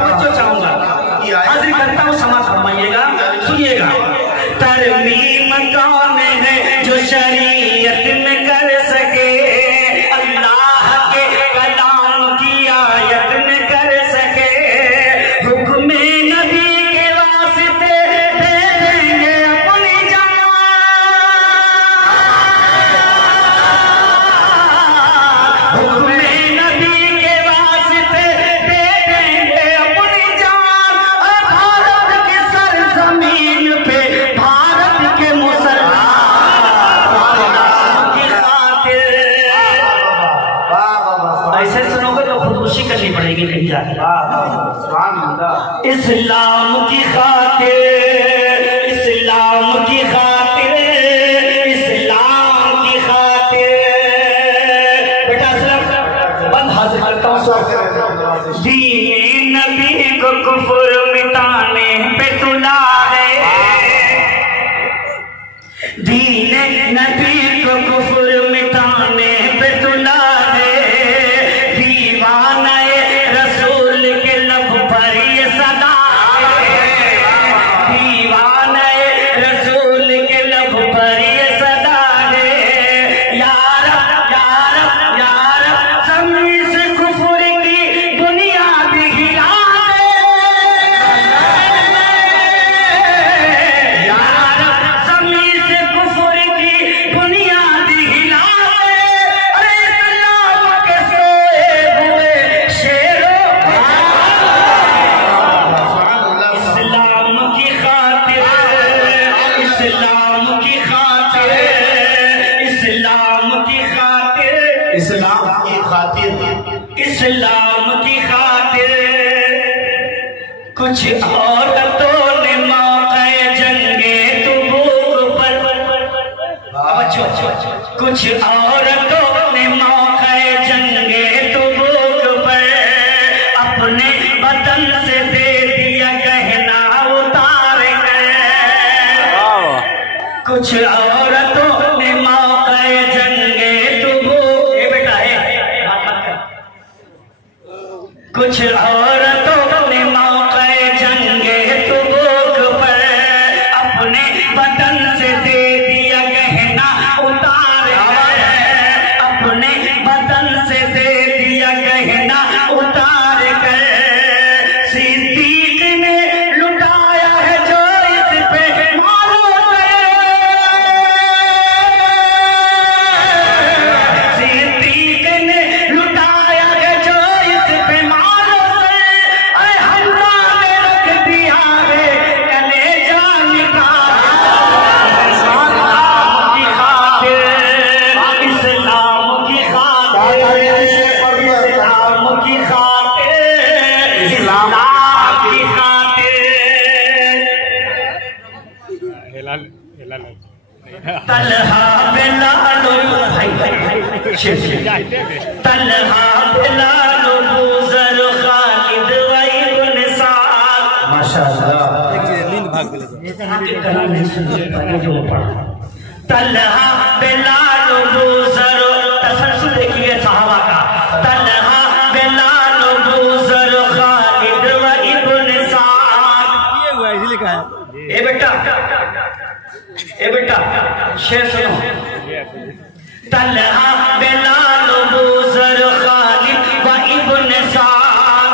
तवज्जो चाहूंगा, हाजिर करता हूँ, समाज फरमाइएगा, सुनिएगा। तरमीम कौन है जो शरीयत में कर सके, अल्लाह के कलाम की आयत में कर सके, हुक्म नबी के वास्ते दे देंगे अपनी जान, हुक्म नबी के वास्ते दे देंगे अपनी जान। भारत की सरजमीन पे भारत के मुसलमान की खातिर, ऐसे सुनोगे तो खुदकुशी करनी पड़ेगी नहीं जाके। इस्लाम की खातिर, इस्लाम की खातिर, इस्लाम की खातिर। बेटा सिर्फ बंद हाजिर करता हूँ। दीन नबी को कुफर मिटाने पे तुला है, दीन नबी को कुफर मिटाने पे तुला है, दीवाना रसूल के लब पर ये सदा है, दीवाना रसूल के लब पर ये सदा है। यार यार यार समी से कुफर की बुनियाद हिला दे, यार समी से कुफर की बुनियाद हिला दे। अरे इस्लाम के सोए हुए शेरों, इस्लाम की खातिर, इस्लाम की खातिर, इस्लाम की खातिर, इस्लाम की खातिर, इस्लाम की खातिर। कुछ औरतों ने मौके जंगे तबूक पर, कुछ औरतों ने मौके जंगे तबूक पर अपने बदन से दे दिया गहना उतार कर। कुछ औरतों ने मौके जंगे तबूक, ये बेटा है, कुछ औरतों ने मौके जंगे तबूक पर अपने बदन से दे दिया गहना उतार कर, अपने बदन से दे दिया गहना उतार कर। सिद्दीक ने लुटाया है जो इस पे मारो करे, सिद्दीक ने लुटाया है जो इस पे मारो करे। अरे हमरा ने रख दिया है कलेजा निकाल, इस्लाम की खातिर, इस्लाम की खातिर, इस्लाम की खातिर, इस्लाम की खातिर। तलहा बिलाल, तलहा बिलाल बूज़र खालिद व इब्न साद। माशाअल्लाह, तलहा बिलाल बूज़र, तसलसल देखिए सहाबा का। तलहा बिलाल बूज़र खालिद व इब्न साद। ए बेटा, ए बेटा शेर सुनो। तलहा बिलाल बूज़र खालिद व इब्न साद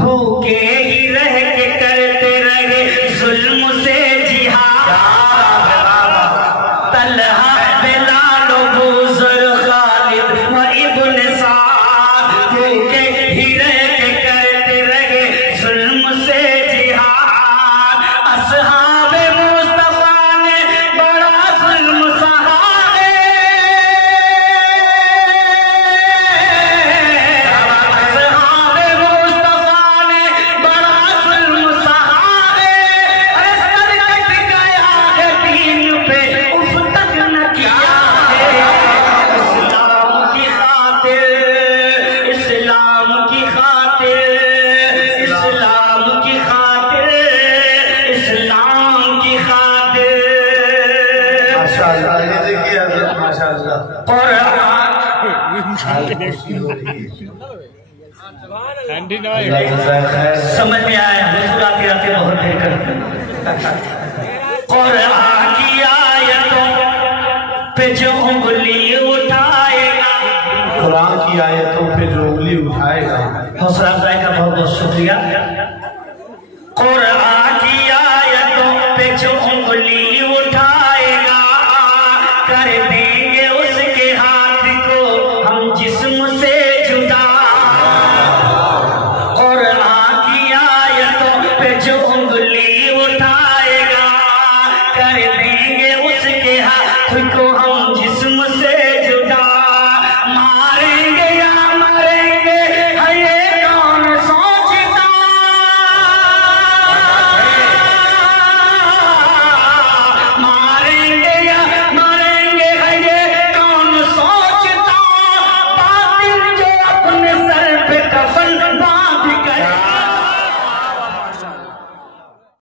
भूखे ही रह के करते रहे जुल्म से जिहाद। तलहा बिलाल बूज़र खालिद व इब्न साद भूखे ही रह के करते रहे जुल्म से जिहाद। असहाबे मुस्तफा ने बड़ा जुल्म सहा है, असहाबे मुस्तफा ने बड़ा जुल्म सहा है। अरे सर कट गया है दीन पे, उफ तक न किया है। इस्लाम की खातिर, इस्लाम की खातिर, इस्लाम की खातिर, इस्लाम की खातिर। माशाअल्लाह, ये देखिए हज़रत, माशाअल्लाह। कुरान समझ में आया? मुस्कुराते आते बहुत देर करते। कुरान की आयतों पे जो उंगली उठाएगा, कुरान की आयतों पे जो उंगली उठाएगा, हौसला अफजाई का बहुत बहुत शुक्रिया। कुरान की आयतों पे जो उंगली उठाएगा, कर देंगे उसके हाथ को हम जिस्म से जुदा। कुरान की आयतों पे जो